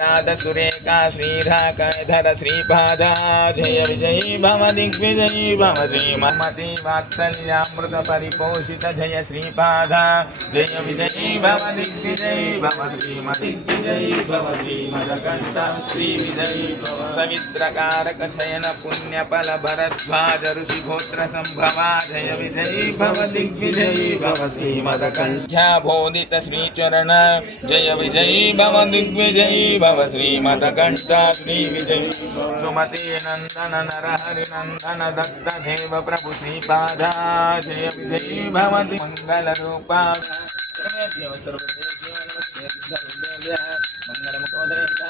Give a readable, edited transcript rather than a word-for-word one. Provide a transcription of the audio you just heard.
सुरेखा श्रीराकधर श्रीपादा जय विजयी भव दिग्विजयी भव श्रीमती वात्सल्यामृत परिपोषित जय श्रीपादा जय विजयी भव दिग्विजयी भव श्रीमती दिग्विजयी भव श्रीमदकंठ श्री विजयी सवित्रकारक शयन पुण्यफल भरद्वाज ऋषि गोत्र संभवा जय विजयी भव दिग्विजयी भव श्रीमदकंठ्या बोधित श्रीचरण जय विजयी भव दिग्विजयी भव श्रीमदकंठ श्री विजय सुमति नंदन नरहरि नंदन दत्त देव प्रभु श्रीपादा जय विजयी भवति मंगल रूपा मंगल